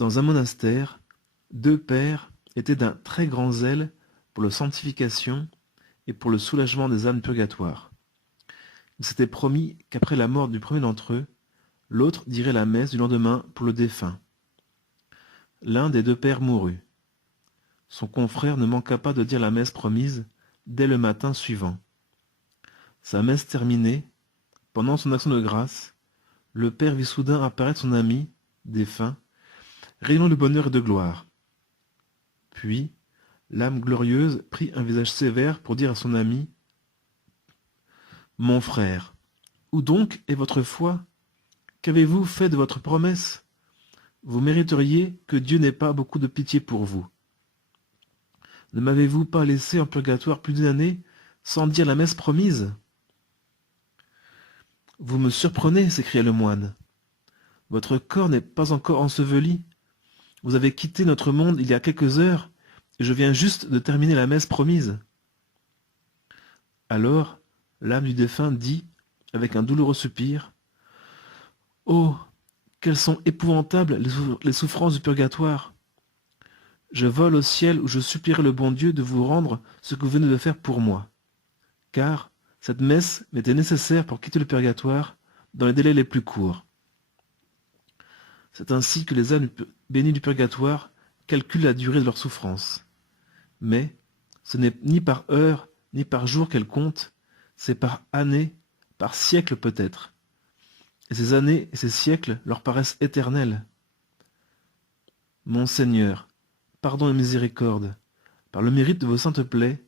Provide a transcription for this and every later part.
Dans un monastère, deux pères étaient d'un très grand zèle pour la sanctification et pour le soulagement des âmes du purgatoire. Ils s'étaient promis qu'après la mort du premier d'entre eux, l'autre dirait la messe du lendemain pour le défunt. L'un des deux pères mourut. Son confrère ne manqua pas de dire la messe promise dès le matin suivant. Sa messe terminée, pendant son action de grâce, le père vit soudain apparaître son ami, défunt, rayonnant de bonheur et de gloire. Puis, l'âme glorieuse prit un visage sévère pour dire à son ami: « Mon frère, où donc est votre foi? Qu'avez-vous fait de votre promesse? Vous mériteriez que Dieu n'ait pas beaucoup de pitié pour vous. Ne m'avez-vous pas laissé en purgatoire plus d'une année sans dire la messe promise? » « Vous me surprenez, s'écria le moine. Votre corps n'est pas encore enseveli. Vous avez quitté notre monde il y a quelques heures, et je viens juste de terminer la messe promise. » Alors, l'âme du défunt dit, avec un douloureux soupir: « Oh, quelles sont épouvantables les souffrances du purgatoire! Je vole au ciel où je supplierai le bon Dieu de vous rendre ce que vous venez de faire pour moi. Car cette messe m'était nécessaire pour quitter le purgatoire dans les délais les plus courts. » C'est ainsi que les âmes bénies du purgatoire calculent la durée de leur souffrance. Mais ce n'est ni par heure ni par jour qu'elles comptent, c'est par année, par siècle peut-être. Et ces années et ces siècles leur paraissent éternels. Mon Seigneur, pardon et miséricorde, par le mérite de vos saintes plaies,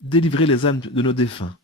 délivrez les âmes de nos défunts.